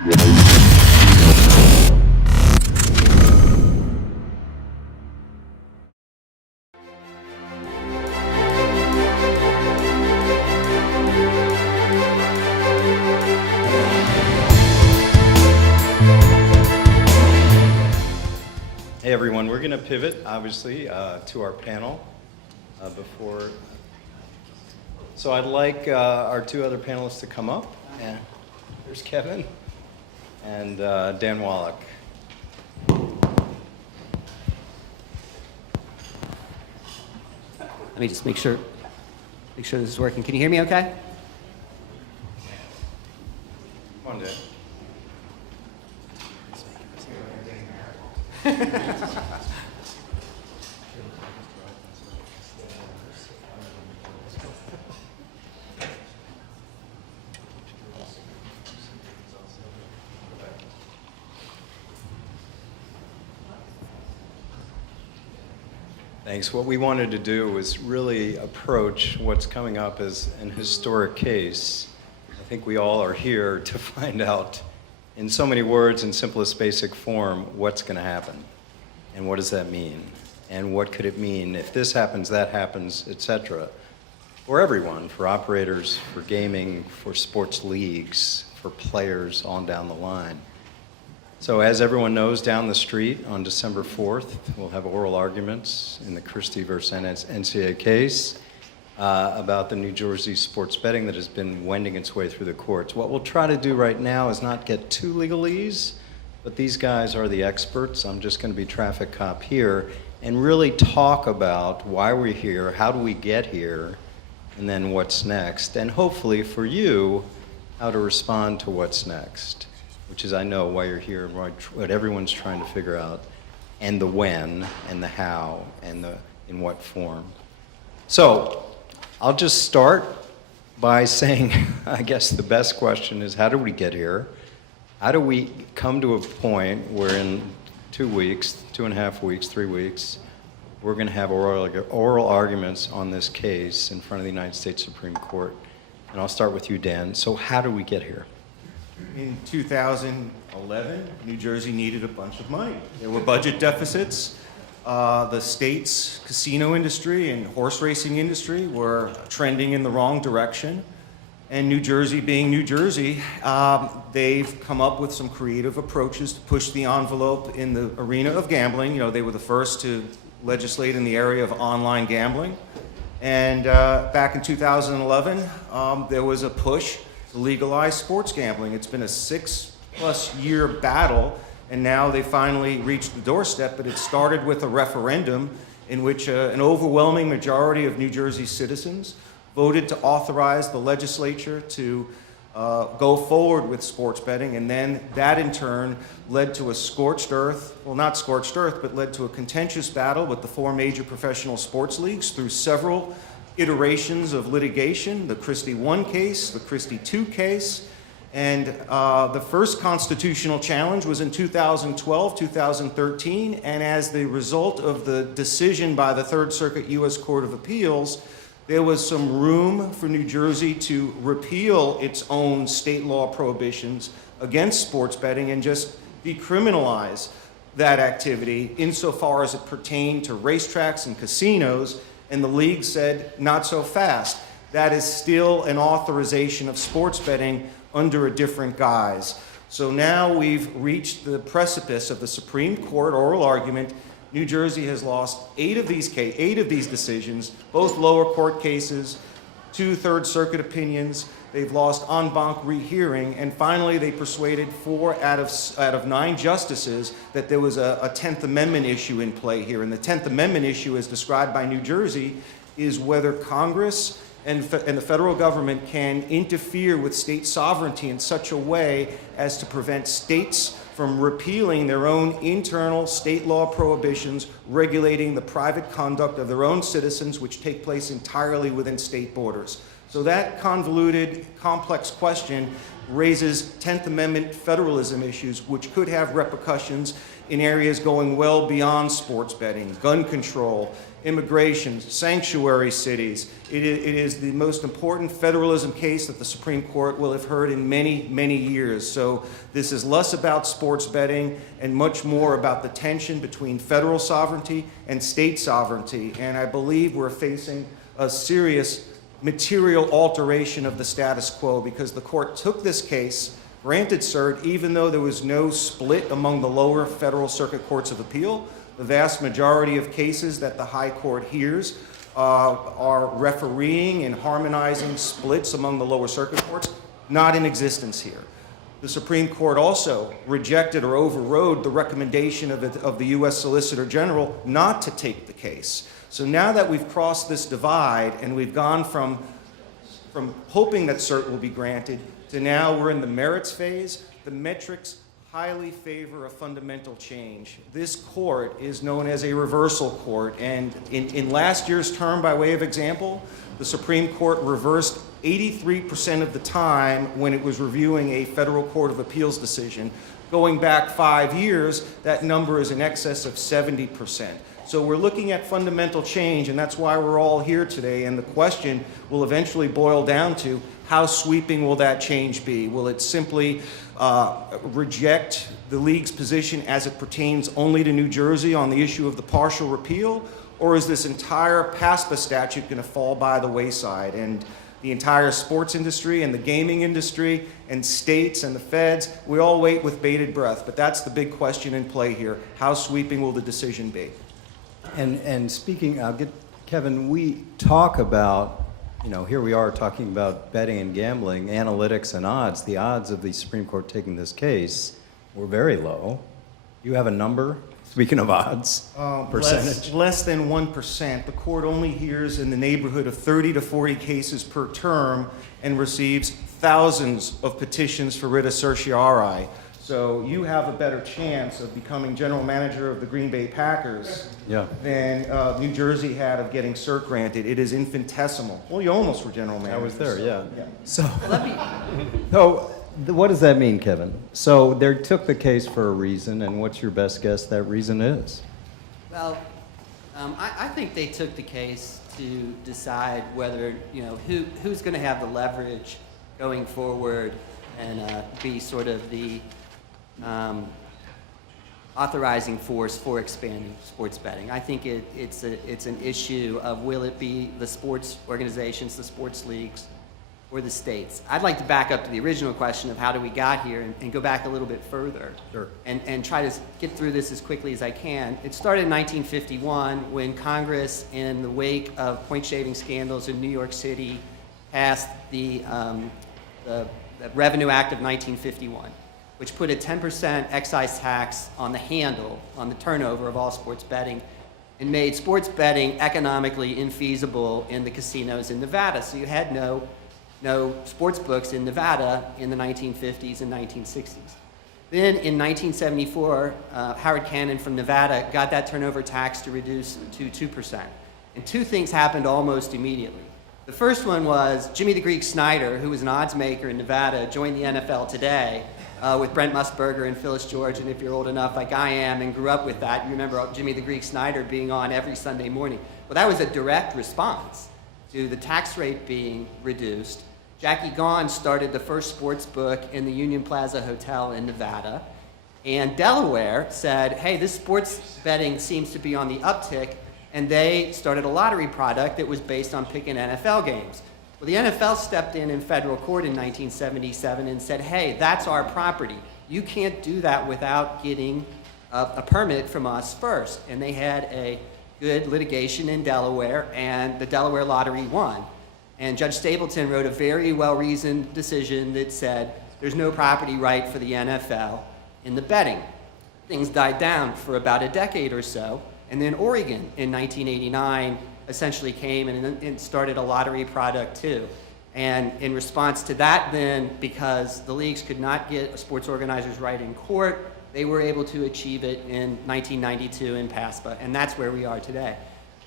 Hey everyone, we're going to pivot, obviously, to our panel before. So I'd like our two other panelists to come up. And there's Kevin and Dan Wallach. Let me just make sure this is working. Can you hear me okay? Come on, Dan. Thanks. What we wanted to do was really approach what's coming up as an historic case. I think we all are here to find out, in so many words, in simplest basic form, what's going to happen, and what does that mean, and what could it mean if this happens, that happens, etc. For everyone, for operators, for gaming, for sports leagues, for players on down the line. So as everyone knows, down the street on December 4th, we'll have oral arguments in the Christie versus NCAA case about the New Jersey sports betting that has been wending its way through the courts. What we'll try to do right now is not get too legalese, but these guys are the experts. I'm just going to be traffic cop here and really talk about why we're here, how do we get here, and then what's next, and hopefully for you, how to respond to what's next, which is, I know, why you're here, and what everyone's trying to figure out, and the when, and the how, and the in what form. So I'll just start by saying, I guess the best question is, how do we get here? How do we come to a point where in 2 weeks, 2.5 weeks, 3 weeks, we're going to have oral arguments on this case in front of the United States Supreme Court? And I'll start with you, Dan. So how do we get here? In 2011, New Jersey needed a bunch of money. There were budget deficits. The state's casino industry and horse racing industry were trending in the wrong direction. And New Jersey being New Jersey, they've come up with some creative approaches to push the envelope in the arena of gambling. You know, they were the first to legislate in the area of online gambling. And back in 2011, there was a push to legalize sports gambling. It's been a 6+ year battle, and now they finally reached the doorstep, but it started with a referendum in which an overwhelming majority of New Jersey citizens voted to authorize the legislature to go forward with sports betting, and then that in turn led to a scorched earth, well, not scorched earth, but led to a contentious battle with the 4 major professional sports leagues through several iterations of litigation, the Christie 1 case, the Christie 2 case, and the first constitutional challenge was in 2012, 2013, and as the result of the decision by the Third Circuit U.S. Court of Appeals, there was some room for New Jersey to repeal its own state law prohibitions against sports betting and just decriminalize that activity insofar as it pertained to racetracks and casinos, and the league said, not so fast. That is still an authorization of sports betting under a different guise. So now we've reached the precipice of the Supreme Court oral argument. New Jersey has lost 8 of these decisions, both lower court cases, 2 Third Circuit opinions. They've lost en banc rehearing, and finally they persuaded 4 out of 9 justices that there was a 10th Amendment issue in play here. And the 10th Amendment issue, as described by New Jersey, is whether Congress and the federal government can interfere with state sovereignty in such a way as to prevent states from repealing their own internal state law prohibitions regulating the private conduct of their own citizens, which take place entirely within state borders. So that convoluted, complex question raises 10th Amendment federalism issues, which could have repercussions in areas going well beyond sports betting, gun control, immigration, sanctuary cities. It is the most important federalism case that the Supreme Court will have heard in many, many years. So this is less about sports betting and much more about the tension between federal sovereignty and state sovereignty. And I believe we're facing a serious material alteration of the status quo because the court took this case, granted cert, even though there was no split among the lower federal circuit courts of appeal. The vast majority of cases that the high court hears are refereeing and harmonizing splits among the lower circuit courts, not in existence here. The Supreme Court also rejected or overrode the recommendation of the U.S. Solicitor General not to take the case. So now that we've crossed this divide and we've gone from hoping that cert will be granted to now we're in the merits phase, the metrics highly favor a fundamental change. This court is known as a reversal court, and in last year's term, by way of example, the Supreme Court reversed 83% of the time when it was reviewing a federal court of appeals decision. Going back 5 years, that number is in excess of 70%. So we're looking at fundamental change, and that's why we're all here today, and the question will eventually boil down to how sweeping will that change be? Will it simply reject the league's position as it pertains only to New Jersey on the issue of the partial repeal, or is this entire PASPA statute going to fall by the wayside? And the entire sports industry and the gaming industry and states and the feds, we all wait with bated breath, but that's the big question in play here. How sweeping will the decision be? And speaking, I'll get Kevin, we talk about, here we are talking about betting and gambling, analytics and odds. The odds of the Supreme Court taking this case were very low. You have a number, speaking of odds, percentage? Less than 1%. The court only hears in the neighborhood of 30 to 40 cases per term and receives thousands of petitions for writ of certiorari. So you have a better chance of becoming general manager of the Green Bay Packers than New Jersey had of getting cert granted. It is infinitesimal. Well, you almost were general manager. I was there, yeah. So what does that mean, Kevin? So they took the case for a reason, and what's your best guess that reason is? Well, I think they took the case to decide whether, who's going to have the leverage going forward and be sort of the authorizing force for expanding sports betting. I think it's an issue of will it be the sports organizations, the sports leagues, or the states. I'd like to back up to the original question of how do we got here and go back a little bit further. Sure. And try to get through this as quickly as I can. It started in 1951 when Congress, in the wake of point shaving scandals in New York City, passed the Revenue Act of 1951, which put a 10% excise tax on the handle, on the turnover of all sports betting, and made sports betting economically infeasible in the casinos in Nevada. So you had no sports books in Nevada in the 1950s and 1960s. Then in 1974, Howard Cannon from Nevada got that turnover tax to reduce to 2%. And two things happened almost immediately. The first one was Jimmy the Greek Snyder, who was an odds maker in Nevada, joined the NFL today with Brent Musburger and Phyllis George, and if you're old enough like I am and grew up with that, you remember Jimmy the Greek Snyder being on every Sunday morning. Well, that was a direct response to the tax rate being reduced. Jackie Gaughan started the first sports book in the Union Plaza Hotel in Nevada, and Delaware said, hey, this sports betting seems to be on the uptick, and they started a lottery product that was based on picking NFL games. Well, the NFL stepped in federal court in 1977 and said, hey, that's our property. You can't do that without getting a permit from us first. And they had a good litigation in Delaware, and the Delaware lottery won. And Judge Stapleton wrote a very well-reasoned decision that said there's no property right for the NFL in the betting. Things died down for about a decade or so, and then Oregon in 1989 essentially came and started a lottery product too. And in response to that then, because the leagues could not get a sports organizer's right in court, they were able to achieve it in 1992 in PASPA, and that's where we are today.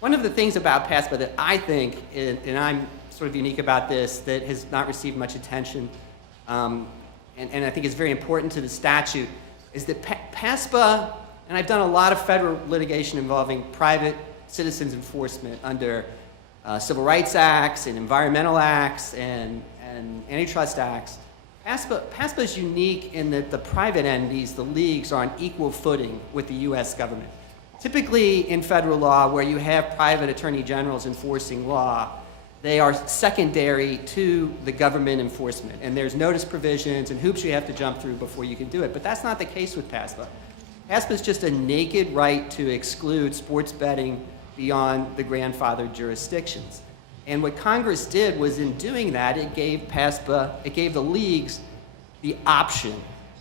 One of the things about PASPA that I think, and I'm sort of unique about this that has not received much attention, and I think is very important to the statute, is that PASPA, and I've done a lot of federal litigation involving private citizens enforcement under civil rights acts and environmental acts and antitrust acts. PASPA is unique in that the private entities, the leagues, are on equal footing with the U.S. government. Typically in federal law, where you have private attorney generals enforcing law, they are secondary to the government enforcement. And there's notice provisions and hoops you have to jump through before you can do it. But that's not the case with PASPA. PASPA is just a naked right to exclude sports betting beyond the grandfathered jurisdictions. And what Congress did was, in doing that, it gave the leagues the option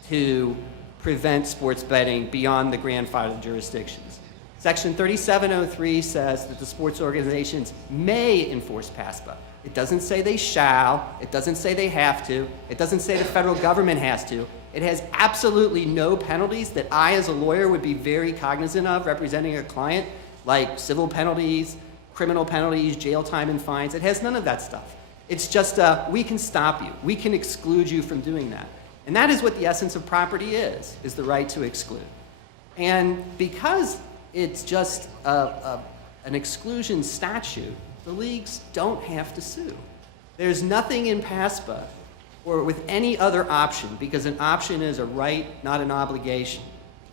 to prevent sports betting beyond the grandfathered jurisdictions. Section 3703 says that the sports organizations may enforce PASPA. It doesn't say they shall, it doesn't say they have to, it doesn't say the federal government has to. It has absolutely no penalties that I, as a lawyer, would be very cognizant of representing a client, like civil penalties, criminal penalties, jail time and fines. It has none of that stuff. It's just, we can stop you. We can exclude you from doing that. And that is what the essence of property is the right to exclude. And because it's just an exclusion statute, the leagues don't have to sue. There's nothing in PASPA or with any other option, because an option is a right, not an obligation,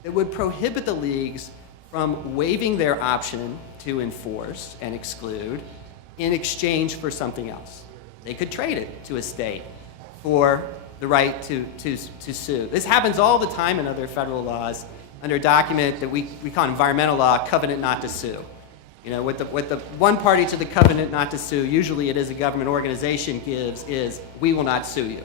that would prohibit the leagues from waiving their option to enforce and exclude in exchange for something else. They could trade it to a state for the right to sue. This happens all the time in other federal laws under a document that we call environmental law, covenant not to sue. You know, what the one party to the covenant not to sue, usually it is a government organization, gives is, we will not sue you.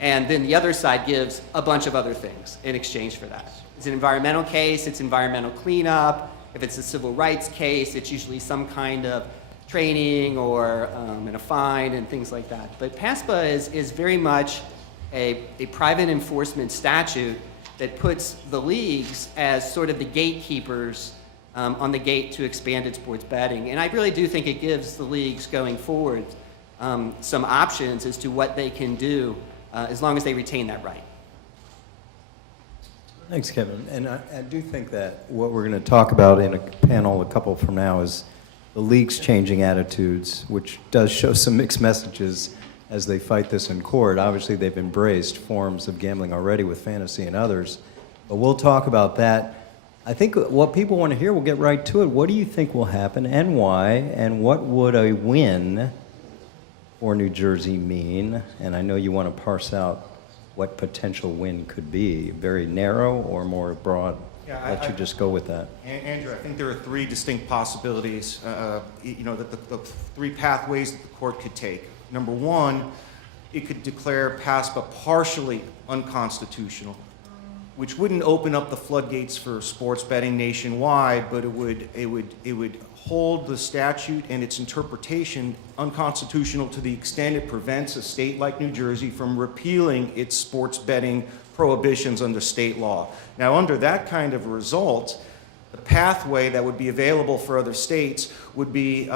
And then the other side gives a bunch of other things in exchange for that. It's an environmental case, it's environmental cleanup. If it's a civil rights case, it's usually some kind of training or and a fine and things like that. But PASPA is very much a private enforcement statute that puts the leagues as sort of the gatekeepers on the gate to expanded sports betting. And I really do think it gives the leagues going forward some options as to what they can do as long as they retain that right. Thanks, Kevin. And I do think that what we're going to talk about in a panel a couple from now is the league's changing attitudes, which does show some mixed messages as they fight this in court. Obviously, they've embraced forms of gambling already with fantasy and others, but we'll talk about that. I think what people want to hear, we'll get right to it. What do you think will happen and why, and what would a win for New Jersey mean? And I know you want to parse out what potential win could be, very narrow or more broad. Yeah, Let you just go with that. Andrew, I think there are three distinct possibilities, you know, that the three pathways that the court could take. Number one, it could declare PASPA partially unconstitutional, which wouldn't open up the floodgates for sports betting nationwide, but it would hold the statute and its interpretation unconstitutional to the extent it prevents a state like New Jersey from repealing its sports betting prohibitions under state law. Now, under that kind of result, the pathway that would be available for other states would be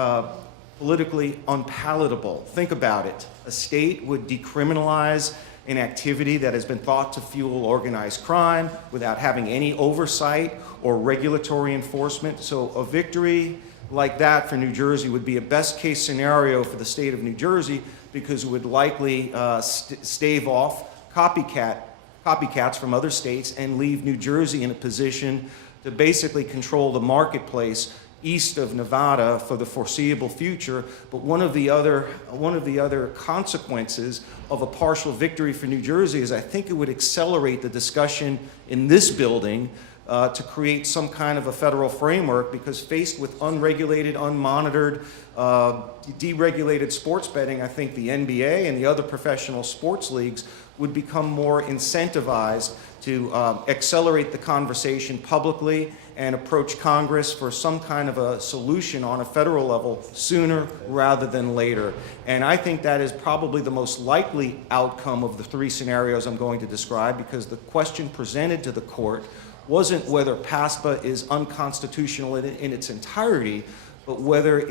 politically unpalatable. Think about it. A state would decriminalize an activity that has been thought to fuel organized crime without having any oversight or regulatory enforcement. So a victory like that for New Jersey would be a best case scenario for the state of New Jersey, because it would likely stave off copycats from other states and leave New Jersey in a position to basically control the marketplace east of Nevada for the foreseeable future. But one of the other consequences of a partial victory for New Jersey is I think it would accelerate the discussion in this building to create some kind of a federal framework, because faced with unregulated, unmonitored, deregulated sports betting, I think the NBA and the other professional sports leagues would become more incentivized to accelerate the conversation publicly and approach Congress for some kind of a solution on a federal level sooner rather than later. And I think that is probably the most likely outcome of the three scenarios I'm going to describe, because the question presented to the court wasn't whether PASPA is unconstitutional in its entirety, but whether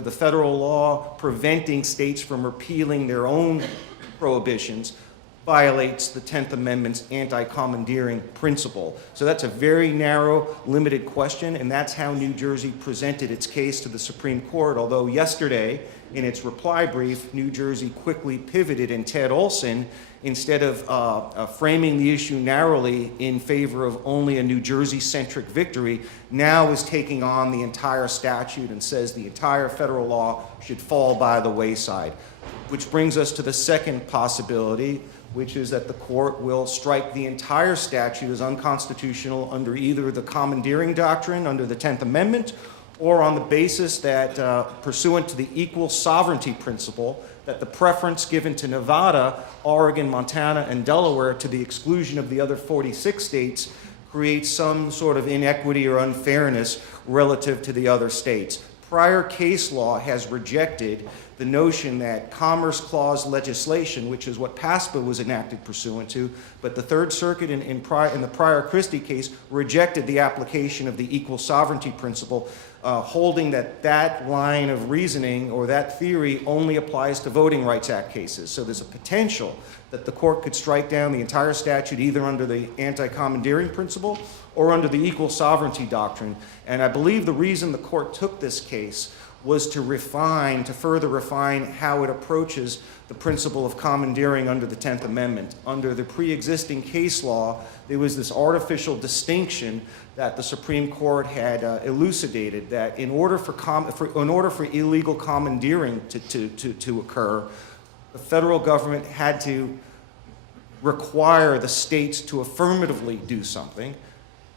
the federal law preventing states from repealing their own prohibitions violates the 10th Amendment's anti-commandeering principle. So that's a very narrow, limited question, and that's how New Jersey presented its case to the Supreme Court, although yesterday, in its reply brief, New Jersey quickly pivoted, and Ted Olson, instead of framing the issue narrowly in favor of only a New Jersey-centric victory, now is taking on the entire statute and says the entire federal law should fall by the wayside. Which brings us to the second possibility, which is that the court will strike the entire statute as unconstitutional under either the commandeering doctrine under the 10th Amendment or on the basis that, pursuant to the equal sovereignty principle, that the preference given to Nevada, Oregon, Montana, and Delaware to the exclusion of the other 46 states creates some sort of inequity or unfairness relative to the other states. Prior case law has rejected the notion that Commerce Clause legislation, which is what PASPA was enacted pursuant to, but the Third Circuit in the prior Christie case rejected the application of the equal sovereignty principle, holding that that line of reasoning or that theory only applies to Voting Rights Act cases. So there's a potential that the court could strike down the entire statute either under the anti-commandeering principle or under the equal sovereignty doctrine. And I believe the reason the court took this case was to further refine how it approaches the principle of commandeering under the 10th Amendment. Under the pre-existing case law, there was this artificial distinction that the Supreme Court had elucidated, that in order for illegal commandeering to occur, the federal government had to require the states to affirmatively do something.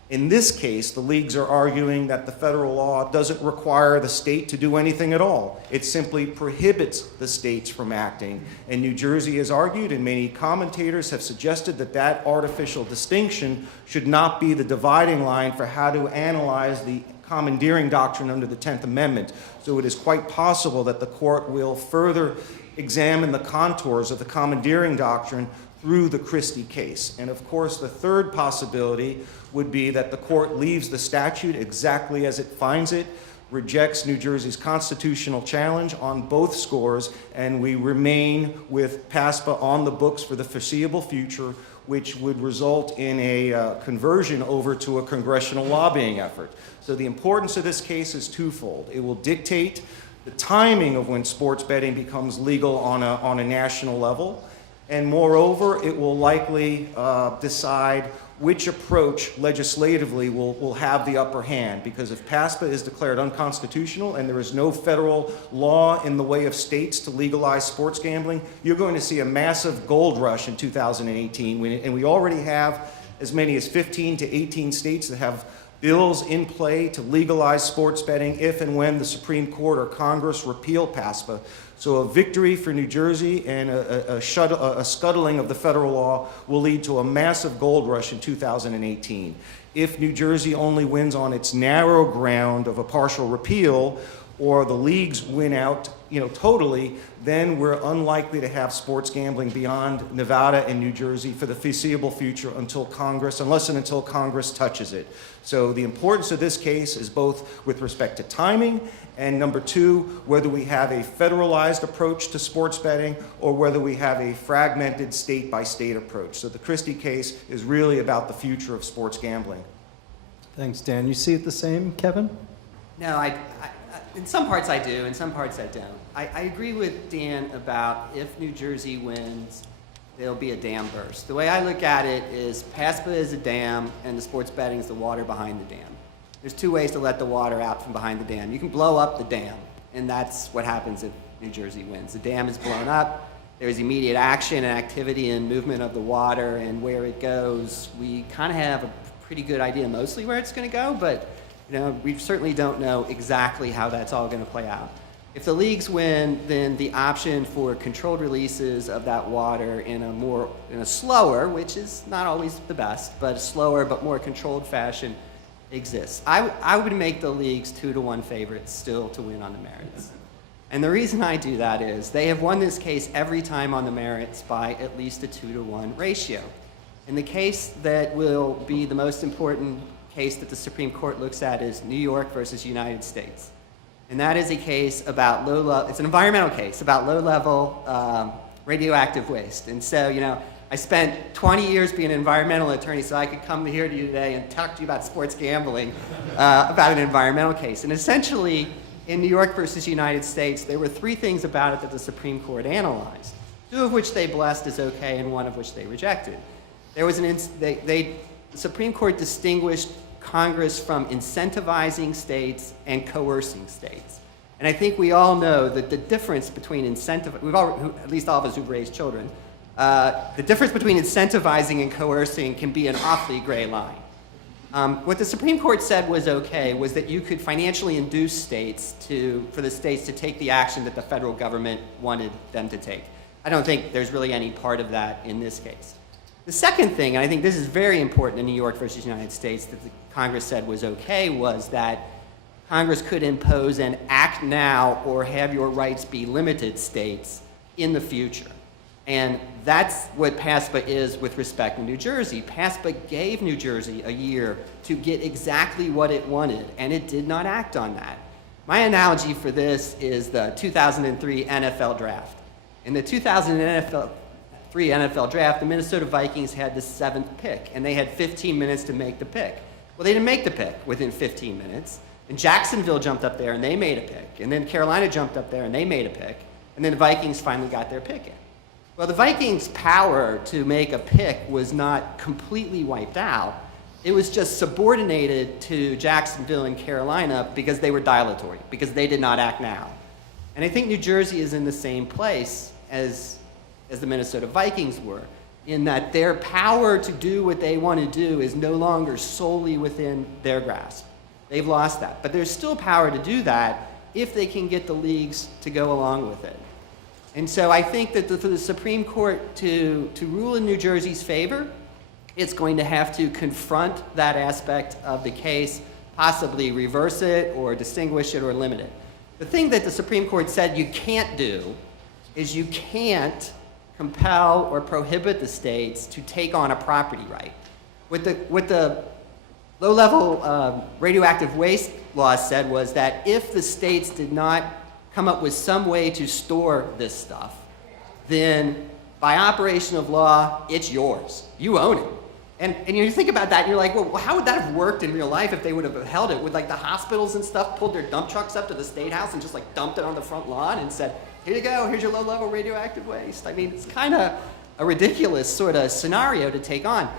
In this case, the leagues are arguing that the federal law doesn't require the state to do anything at all. It simply prohibits the states from acting. And New Jersey has argued, and many commentators have suggested, that that artificial distinction should not be the dividing line for how to analyze the commandeering doctrine under the 10th Amendment. So it is quite possible that the court will further examine the contours of the commandeering doctrine through the Christie case. And of course, the third possibility would be that the court leaves the statute exactly as it finds it, rejects New Jersey's constitutional challenge on both scores, and we remain with PASPA on the books for the foreseeable future, which would result in a conversion over to a congressional lobbying effort. So the importance of this case is twofold. It will dictate the timing of when sports betting becomes legal on a national level, and moreover, it will likely decide which approach legislatively will have the upper hand. Because if PASPA is declared unconstitutional and there is no federal law in the way of states to legalize sports gambling, you're going to see a massive gold rush in 2018. And we already have as many as 15 to 18 states that have bills in play to legalize sports betting if and when the Supreme Court or Congress repeal PASPA. So a victory for New Jersey and a scuttling of the federal law will lead to a massive gold rush in 2018. If New Jersey only wins on its narrow ground of a partial repeal, or the leagues win out, totally, then we're unlikely to have sports gambling beyond Nevada and New Jersey for the foreseeable future unless and until Congress touches it. So the importance of this case is both with respect to timing, and number two, whether we have a federalized approach to sports betting or whether we have a fragmented state-by-state approach. So the Christie case is really about the future of sports gambling. Thanks, Dan. You see it the same, Kevin? No, in some parts I do, in some parts I don't. I agree with Dan about if New Jersey wins, there'll be a dam burst. The way I look at it is PASPA is a dam and the sports betting is the water behind the dam. There's two ways to let the water out from behind the dam. You can blow up the dam, and that's what happens if New Jersey wins. The dam is blown up, there's immediate action and activity and movement of the water, and where it goes, we kind of have a pretty good idea mostly where it's going to go, but we certainly don't know exactly how that's all going to play out. If the leagues win, then the option for controlled releases of that water in a slower, which is not always the best, but a slower but more controlled fashion exists. I would make the leagues 2-1 favorites still to win on the merits. And the reason I do that is they have won this case every time on the merits by at least a 2-1 ratio. In the case that will be the most important case that the Supreme Court looks at is New York versus United States. And that is a case about it's an environmental case about low-level radioactive waste. And so, I spent 20 years being an environmental attorney so I could come here to you today and talk to you about sports gambling about an environmental case. And essentially, in New York versus United States, there were 3 things about it that the Supreme Court analyzed, 2 of which they blessed as okay and 1 of which they rejected. There was the Supreme Court distinguished Congress from incentivizing states and coercing states. And I think we all know that the difference between at least all of us who've raised children, the difference between incentivizing and coercing can be an awfully gray line. What the Supreme Court said was okay was that you could financially induce states for the states to take the action that the federal government wanted them to take. I don't think there's really any part of that in this case. The second thing, and I think this is very important in New York versus United States, that the Congress said was okay, was that Congress could impose an act now or have your rights be limited states in the future. And that's what PASPA is with respect to New Jersey. PASPA gave New Jersey a year to get exactly what it wanted, and it did not act on that. My analogy for this is the 2003 NFL draft. In the 2003 NFL draft, the Minnesota Vikings had the 7th pick, and they had 15 minutes to make the pick. Well, they didn't make the pick within 15 minutes, and Jacksonville jumped up there and they made a pick, and then Carolina jumped up there and they made a pick, and then the Vikings finally got their pick in. Well, the Vikings' power to make a pick was not completely wiped out. It was just subordinated to Jacksonville and Carolina because they were dilatory, because they did not act now. And I think New Jersey is in the same place as the Minnesota Vikings were, in that their power to do what they want to do is no longer solely within their grasp. They've lost that. But there's still power to do that if they can get the leagues to go along with it. And so I think that for the Supreme Court to rule in New Jersey's favor, it's going to have to confront that aspect of the case, possibly reverse it or distinguish it or limit it. The thing that the Supreme Court said you can't do is you can't compel or prohibit the states to take on a property right. What the low-level radioactive waste law said was that if the states did not come up with some way to store this stuff, then by operation of law, it's yours. You own it. And you think about that, and you're like, well, how would that have worked in real life if they would have held it? Would like the hospitals and stuff pulled their dump trucks up to the state house and just like dumped it on the front lawn and said, here you go, here's your low-level radioactive waste? I mean, it's kind of a ridiculous sort of scenario to take on.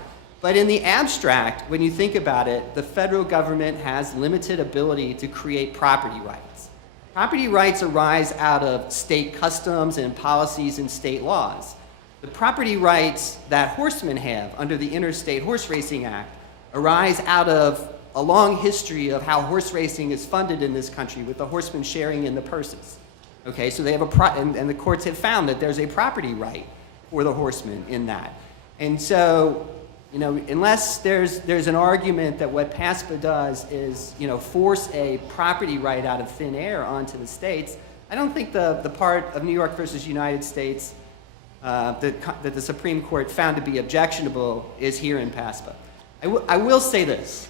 But in the abstract, when you think about it, the federal government has limited ability to create property rights. Property rights arise out of state customs and policies and state laws. The property rights that horsemen have under the Interstate Horse Racing Act arise out of a long history of how horse racing is funded in this country, with the horsemen sharing in the purses. Okay, so they have and the courts have found that there's a property right for the horsemen in that. And so, unless there's an argument that what PASPA does is, force a property right out of thin air onto the states, I don't think the part of New York versus United States that the Supreme Court found to be objectionable is here in PASPA. I will say this.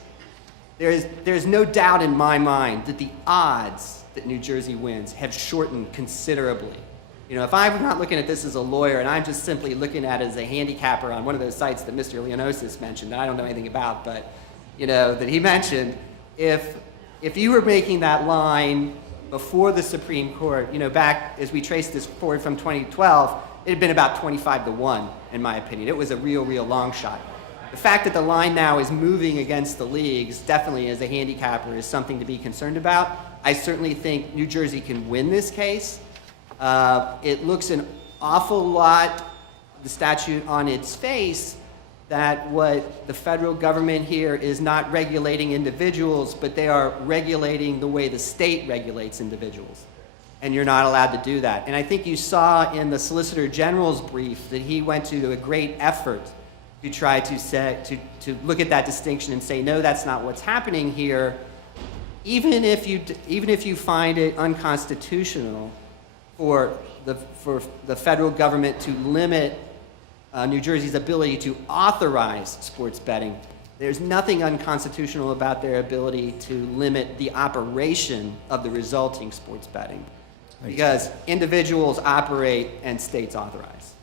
There's no doubt in my mind that the odds that New Jersey wins have shortened considerably. If I'm not looking at this as a lawyer and I'm just simply looking at it as a handicapper on one of those sites that Mr. Leonosis mentioned that I don't know anything about, but that he mentioned, if you were making that line before the Supreme Court, back as we trace this forward from 2012, it had been about 25-1, in my opinion. It was a real long shot. The fact that the line now is moving against the leagues, definitely as a handicapper, is something to be concerned about. I certainly think New Jersey can win this case. It looks an awful lot, the statute on its face, that what the federal government here is not regulating individuals, but they are regulating the way the state regulates individuals. And you're not allowed to do that. And I think you saw in the Solicitor General's brief that he went to a great effort to try to look at that distinction and say, no, that's not what's happening here. Even if you find it unconstitutional for the federal government to limit New Jersey's ability to authorize sports betting, There's nothing unconstitutional about their ability to limit the operation of the resulting sports betting, because individuals operate and states authorize.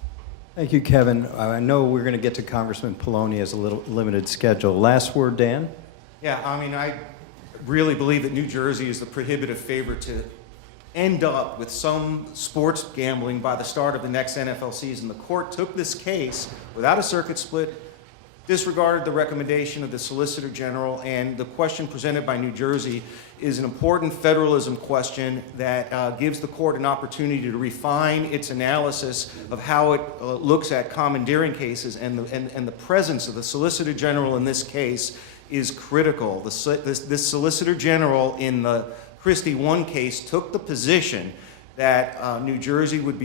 Thank you, Kevin. I know we're going to get to Congressman Poloni as a little limited schedule. Last word, Dan? Yeah, I mean, I really believe that New Jersey is the prohibitive favorite to end up with some sports gambling by the start of the next NFL season. The court took this case without a circuit split, disregarded the recommendation of the Solicitor General, and the question presented by New Jersey is an important federalism question that gives the court an opportunity to refine its analysis of how it looks at commandeering cases, and the presence of the Solicitor General in this case is critical. This Solicitor General in the Christie 1 case took the position that New Jersey would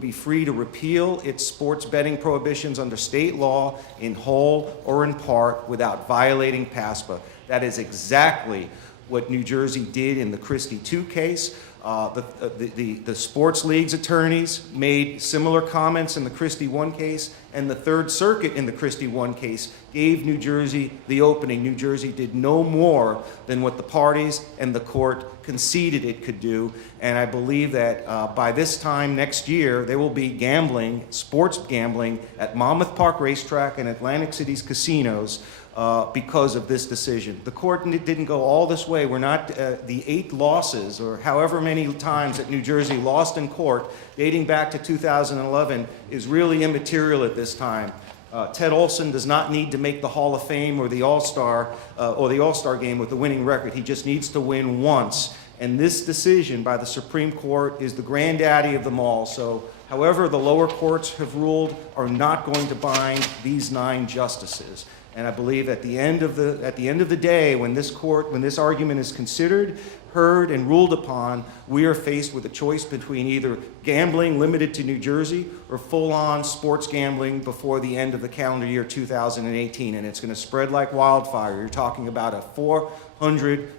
be free to repeal its sports betting prohibitions under state law in whole or in part without violating PASPA. That is exactly what New Jersey did in the Christie 2 case. The sports league's attorneys made similar comments in the Christie 1 case, and the Third Circuit in the Christie 1 case gave New Jersey the opening. New Jersey did no more than what the parties and the court conceded it could do, and I believe that by this time next year, there will be gambling, sports gambling, at Monmouth Park Racetrack and Atlantic City's casinos because of this decision. The court didn't go all this way. We're not, the 8 losses, or however many times that New Jersey lost in court, dating back to 2011, is really immaterial at this time. Ted Olson does not need to make the Hall of Fame or the All-Star game with the winning record. He just needs to win once. And this decision by the Supreme Court is the granddaddy of them all. So however the lower courts have ruled are not going to bind these 9 justices. And I believe at the end of the day, when this argument is considered, heard, and ruled upon, we are faced with a choice between either gambling limited to New Jersey or full-on sports gambling before the end of the calendar year 2018, and it's going to spread like wildfire. You're talking about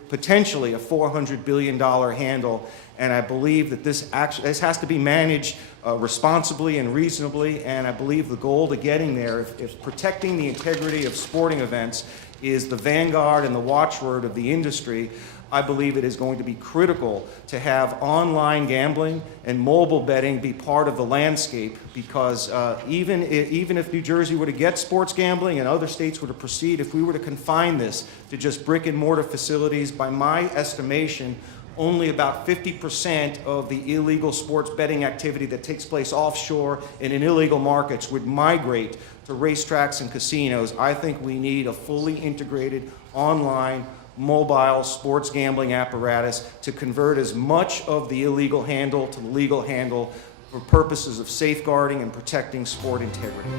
potentially a $400 billion handle, and I believe that this has to be managed responsibly and reasonably, and I believe the goal to getting there, if protecting the integrity of sporting events is the vanguard and the watchword of the industry, I believe it is going to be critical to have online gambling and mobile betting be part of the landscape, because even if New Jersey were to get sports gambling and other states were to proceed, if we were to confine this to just brick and mortar facilities, by my estimation, only about 50% of the illegal sports betting activity that takes place offshore and in illegal markets would migrate to racetracks and casinos. I think we need a fully integrated online mobile sports gambling apparatus to convert as much of the illegal handle to the legal handle for purposes of safeguarding and protecting sport integrity.